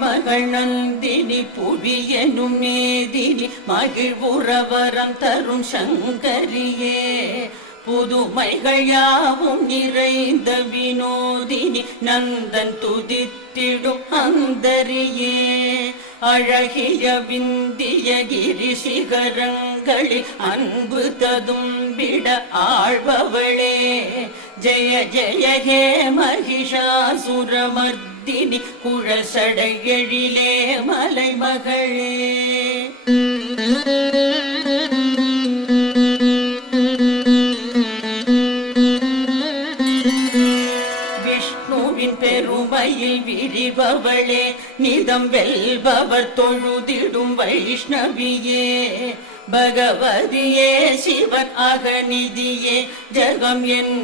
மகள் நந்தினி புவியனும் மேதினி மகிழ்வுறவரம் தரும் சங்கரியே புதுமைகள் யாவும் நிறைந்த வினோதினி நந்தன் துதித்திடும் அந்தரியே அழகிய விந்திய கிரி சிகரங்களில் அன்பு ததும்பிட ஆழ்பவளே ஜெய ஜெய ஹே மகிஷாசுரமர்தினி குழசடை எழிலே மலைமகளே. பெருமையில் விரிபவளே நிதம் வெல்பவர் தொழுதிடும் வைஷ்ணவியே பகவதியே சிவன் அகநிதியே ஜகம் என்